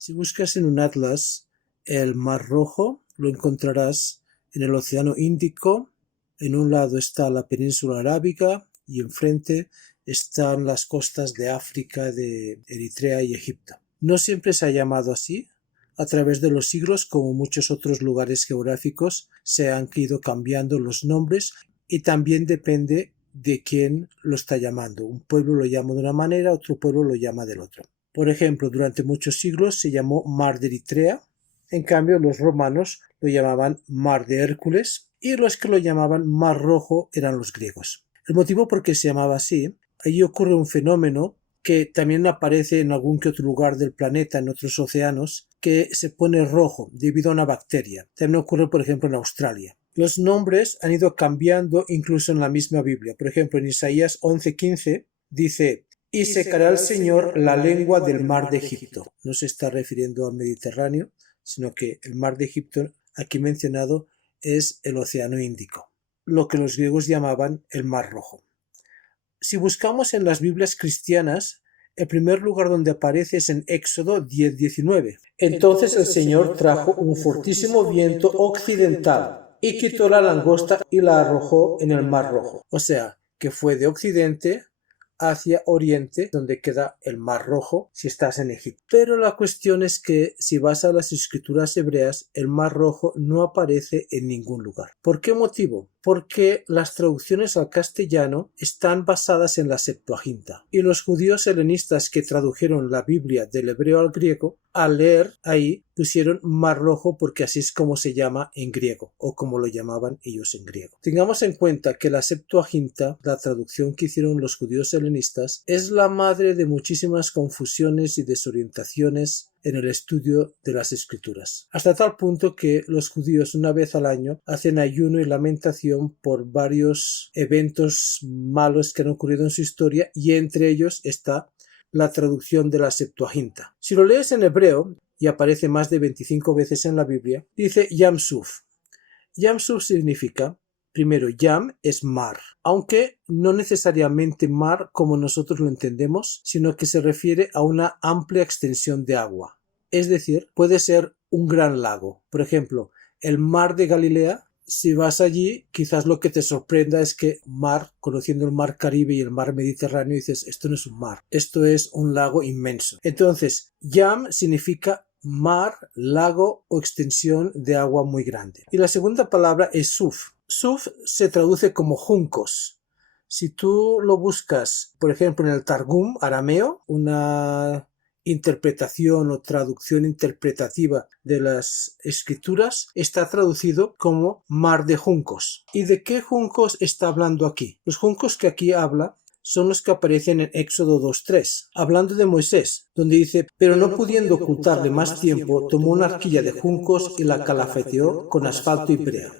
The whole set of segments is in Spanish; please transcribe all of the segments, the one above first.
Si buscas en un atlas el Mar Rojo, lo encontrarás en el Océano Índico. En un lado está la península arábiga y enfrente están las costas de África, de Eritrea y Egipto. No siempre se ha llamado así. A través de los siglos, como muchos otros lugares geográficos, se han ido cambiando los nombres y también depende de quién lo está llamando. Un pueblo lo llama de una manera, otro pueblo lo llama del otro. Por ejemplo, durante muchos siglos se llamó Mar de Eritrea, en cambio los romanos lo llamaban Mar de Hércules y los que lo llamaban Mar Rojo eran los griegos. El motivo por qué se llamaba así, allí ocurre un fenómeno que también aparece en algún que otro lugar del planeta, en otros océanos, que se pone rojo debido a una bacteria. También ocurre, por ejemplo, en Australia. Los nombres han ido cambiando incluso en la misma Biblia. Por ejemplo, en Isaías 11:15 dice: y secará el Señor la lengua del mar de Egipto. No se está refiriendo al Mediterráneo, sino que el mar de Egipto, aquí mencionado, es el Océano Índico, lo que los griegos llamaban el Mar Rojo. Si buscamos en las Biblias cristianas, el primer lugar donde aparece es en Éxodo 10:19. Entonces el Señor trajo un fortísimo viento occidental y quitó la langosta y la arrojó en el Mar Rojo. O sea, que fue de occidente hacia oriente, donde queda el Mar Rojo, si estás en Egipto. Pero la cuestión es que si vas a las escrituras hebreas, el Mar Rojo no aparece en ningún lugar. ¿Por qué motivo? Porque las traducciones al castellano están basadas en la Septuaginta, y los judíos helenistas que tradujeron la Biblia del hebreo al griego, al leer ahí pusieron Mar Rojo porque así es como se llama en griego, o como lo llamaban ellos en griego. Tengamos en cuenta que la Septuaginta, la traducción que hicieron los judíos helenistas, es la madre de muchísimas confusiones y desorientaciones en el estudio de las escrituras, hasta tal punto que los judíos una vez al año hacen ayuno y lamentación por varios eventos malos que han ocurrido en su historia, y entre ellos está la traducción de la Septuaginta. Si lo lees en hebreo, y aparece más de 25 veces en la Biblia, dice Yam Suf. Yam Suf significa, primero, Yam es mar, aunque no necesariamente mar como nosotros lo entendemos, sino que se refiere a una amplia extensión de agua. Es decir, puede ser un gran lago. Por ejemplo, el mar de Galilea, si vas allí, quizás lo que te sorprenda es que mar, conociendo el mar Caribe y el mar Mediterráneo, dices, esto no es un mar, esto es un lago inmenso. Entonces, Yam significa mar, lago o extensión de agua muy grande. Y la segunda palabra es Suf. Suf se traduce como juncos. Si tú lo buscas, por ejemplo, en el Targum arameo, una interpretación o traducción interpretativa de las escrituras, está traducido como mar de juncos. ¿Y de qué juncos está hablando aquí? Los juncos que aquí habla son los que aparecen en Éxodo 2:3, hablando de Moisés, donde dice: pero no pudiendo ocultarle más tiempo, tomó una arquilla de juncos y la calafeteó con asfalto y brea.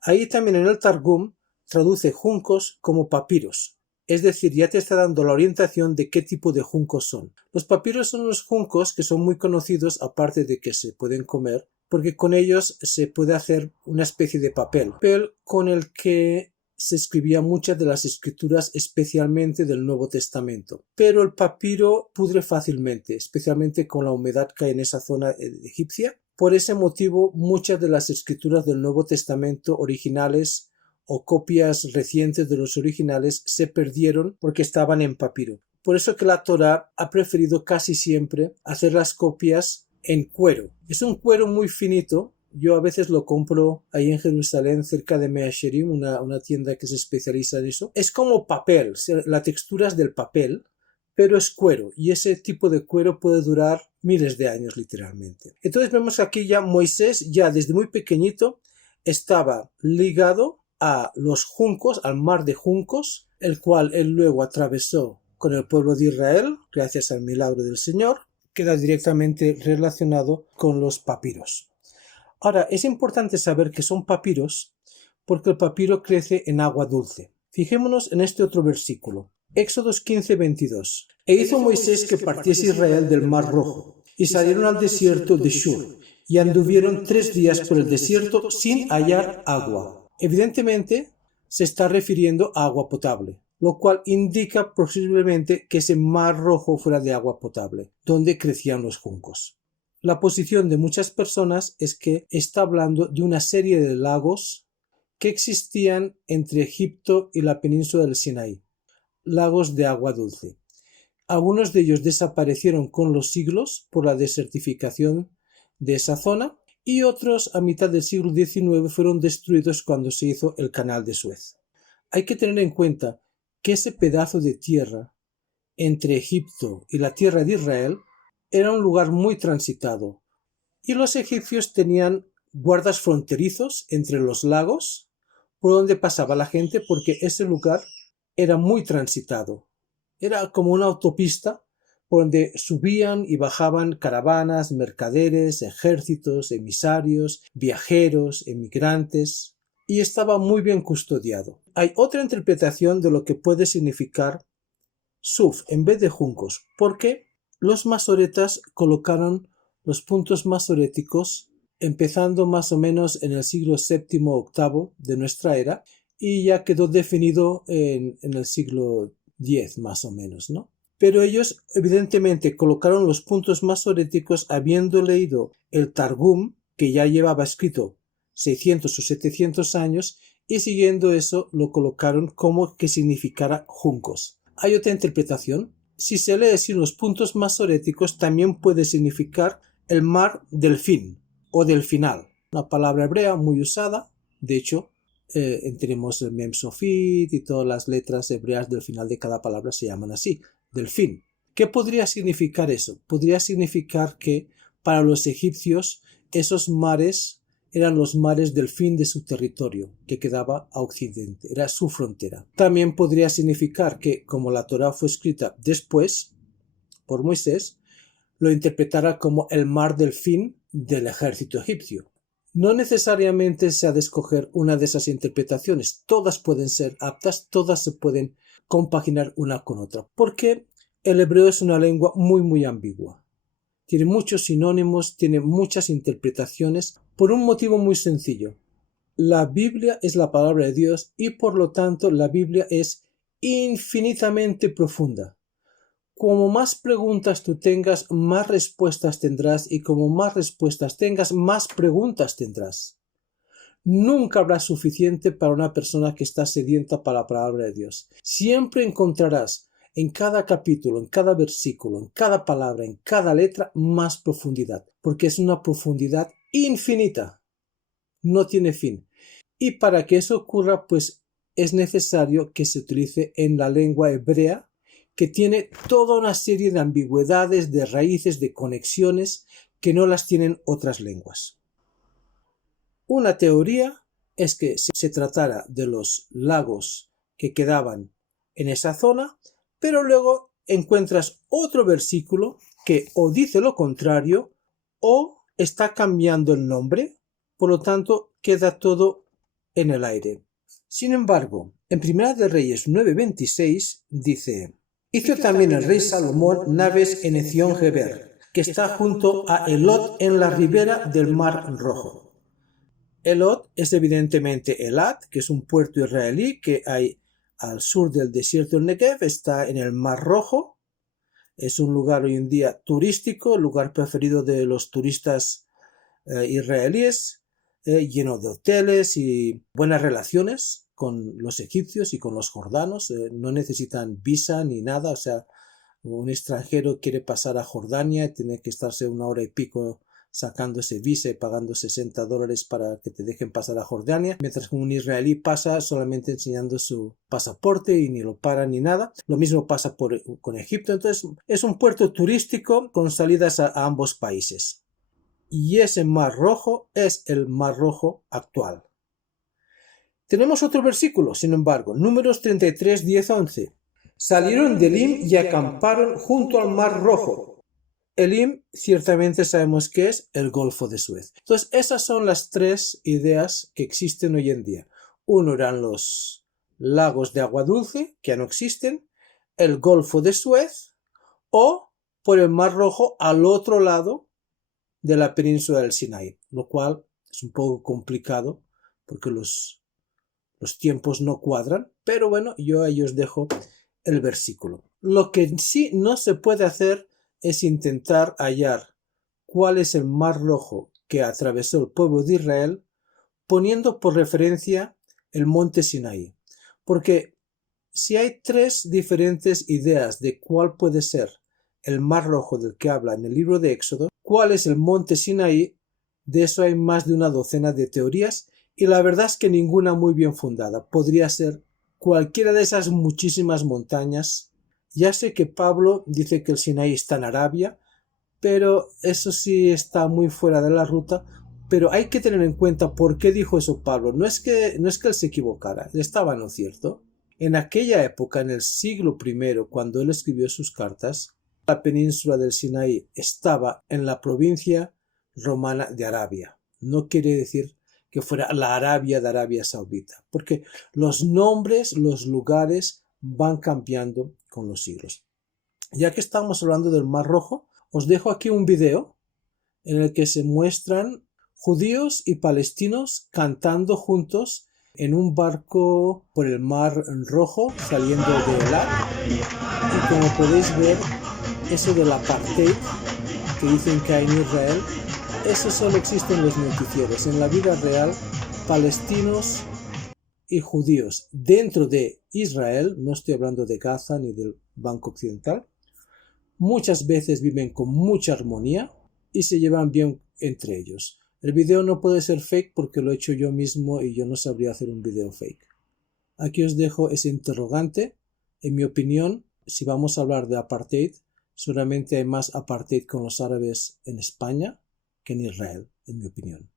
Ahí también en el Targum traduce juncos como papiros. Es decir, ya te está dando la orientación de qué tipo de juncos son. Los papiros son los juncos que son muy conocidos, aparte de que se pueden comer, porque con ellos se puede hacer una especie de papel con el que se escribía muchas de las escrituras, especialmente del Nuevo Testamento. Pero el papiro pudre fácilmente, especialmente con la humedad que hay en esa zona egipcia. Por ese motivo, muchas de las escrituras del Nuevo Testamento originales o copias recientes de los originales se perdieron porque estaban en papiro. Por eso que la Torá ha preferido casi siempre hacer las copias en cuero. Es un cuero muy finito. Yo a veces lo compro ahí en Jerusalén, cerca de Mea Shearim, una tienda que se especializa en eso. Es como papel, la textura es del papel, pero es cuero, y ese tipo de cuero puede durar miles de años literalmente. Entonces vemos aquí ya Moisés, ya desde muy pequeñito, estaba ligado a los juncos, al mar de juncos, el cual él luego atravesó con el pueblo de Israel, gracias al milagro del Señor, queda directamente relacionado con los papiros. Ahora, es importante saber que son papiros porque el papiro crece en agua dulce. Fijémonos en este otro versículo. Éxodos 15:22. E hizo Moisés que partiese Israel del mar Rojo, y salieron al desierto de Shur, y anduvieron 3 días por el desierto sin hallar agua. Evidentemente, se está refiriendo a agua potable, lo cual indica posiblemente que ese mar Rojo fuera de agua potable, donde crecían los juncos. La posición de muchas personas es que está hablando de una serie de lagos que existían entre Egipto y la península del Sinaí, lagos de agua dulce. Algunos de ellos desaparecieron con los siglos por la desertificación de esa zona y otros a mitad del siglo XIX fueron destruidos cuando se hizo el Canal de Suez. Hay que tener en cuenta que ese pedazo de tierra entre Egipto y la tierra de Israel era un lugar muy transitado y los egipcios tenían guardas fronterizos entre los lagos por donde pasaba la gente porque ese lugar era muy transitado. Era como una autopista por donde subían y bajaban caravanas, mercaderes, ejércitos, emisarios, viajeros, emigrantes, y estaba muy bien custodiado. Hay otra interpretación de lo que puede significar suf en vez de juncos, porque los masoretas colocaron los puntos masoréticos empezando más o menos en el siglo VII o VIII de nuestra era y ya quedó definido en el siglo X más o menos, ¿no? Pero ellos evidentemente colocaron los puntos masoréticos habiendo leído el Targum, que ya llevaba escrito 600 o 700 años, y siguiendo eso lo colocaron como que significara juncos. Hay otra interpretación. Si se lee sin los puntos masoréticos, también puede significar el mar del fin o del final. Una palabra hebrea muy usada. De hecho, tenemos el Mem Sofit y todas las letras hebreas del final de cada palabra se llaman así, del fin. ¿Qué podría significar eso? Podría significar que para los egipcios esos mares eran los mares del fin de su territorio, que quedaba a occidente, era su frontera. También podría significar que, como la Torá fue escrita después, por Moisés, lo interpretara como el mar del fin del ejército egipcio. No necesariamente se ha de escoger una de esas interpretaciones, todas pueden ser aptas, todas se pueden compaginar una con otra, porque el hebreo es una lengua muy ambigua. Tiene muchos sinónimos, tiene muchas interpretaciones, por un motivo muy sencillo. La Biblia es la palabra de Dios y por lo tanto la Biblia es infinitamente profunda. Como más preguntas tú tengas, más respuestas tendrás y como más respuestas tengas, más preguntas tendrás. Nunca habrá suficiente para una persona que está sedienta para la palabra de Dios. Siempre encontrarás en cada capítulo, en cada versículo, en cada palabra, en cada letra, más profundidad, porque es una profundidad infinita. No tiene fin. Y para que eso ocurra, pues es necesario que se utilice en la lengua hebrea, que tiene toda una serie de ambigüedades, de raíces, de conexiones que no las tienen otras lenguas. Una teoría es que se tratara de los lagos que quedaban en esa zona, pero luego encuentras otro versículo que o dice lo contrario o está cambiando el nombre, por lo tanto queda todo en el aire. Sin embargo, en Primera de Reyes 9:26 dice: hizo también el rey Salomón naves en Ezión-Geber, que está junto a Elot en la ribera del Mar Rojo. Elot es evidentemente Elat, que es un puerto israelí que hay al sur del desierto del Negev, está en el Mar Rojo, es un lugar hoy en día turístico, el lugar preferido de los turistas israelíes, lleno de hoteles y buenas relaciones con los egipcios y con los jordanos, no necesitan visa ni nada, o sea, un extranjero quiere pasar a Jordania, tiene que estarse 1 hora y pico sacándose visa y pagando $60 para que te dejen pasar a Jordania, mientras que un israelí pasa solamente enseñando su pasaporte y ni lo para ni nada. Lo mismo pasa con Egipto, entonces es un puerto turístico con salidas a ambos países. Y ese Mar Rojo es el Mar Rojo actual. Tenemos otro versículo, sin embargo, Números 33, 10-11. Salieron de Elim y acamparon junto al Mar Rojo. Elim ciertamente sabemos que es el Golfo de Suez. Entonces esas son las tres ideas que existen hoy en día. Uno eran los lagos de agua dulce, que ya no existen, el Golfo de Suez o por el Mar Rojo al otro lado de la península del Sinaí, lo cual es un poco complicado porque los tiempos no cuadran, pero bueno, yo ahí os dejo el versículo. Lo que sí no se puede hacer es intentar hallar cuál es el Mar Rojo que atravesó el pueblo de Israel, poniendo por referencia el monte Sinaí. Porque si hay tres diferentes ideas de cuál puede ser el Mar Rojo del que habla en el libro de Éxodo, cuál es el monte Sinaí, de eso hay más de una docena de teorías y la verdad es que ninguna muy bien fundada. Podría ser cualquiera de esas muchísimas montañas. Ya sé que Pablo dice que el Sinaí está en Arabia, pero eso sí está muy fuera de la ruta. Pero hay que tener en cuenta por qué dijo eso Pablo. No es que él se equivocara, estaba en lo cierto. En aquella época, en el siglo I, cuando él escribió sus cartas, la península del Sinaí estaba en la provincia romana de Arabia. No quiere decir que fuera la Arabia de Arabia Saudita, porque los nombres, los lugares van cambiando con los siglos. Ya que estamos hablando del Mar Rojo, os dejo aquí un video en el que se muestran judíos y palestinos cantando juntos en un barco por el Mar Rojo saliendo de Eilat. Y como podéis ver, eso del apartheid que dicen que hay en Israel, eso solo existe en los noticieros. En la vida real, palestinos y judíos dentro de Israel, no estoy hablando de Gaza ni del Banco Occidental, muchas veces viven con mucha armonía y se llevan bien entre ellos. El video no puede ser fake porque lo he hecho yo mismo y yo no sabría hacer un video fake. Aquí os dejo ese interrogante. En mi opinión, si vamos a hablar de apartheid, seguramente hay más apartheid con los árabes en España que en Israel, en mi opinión.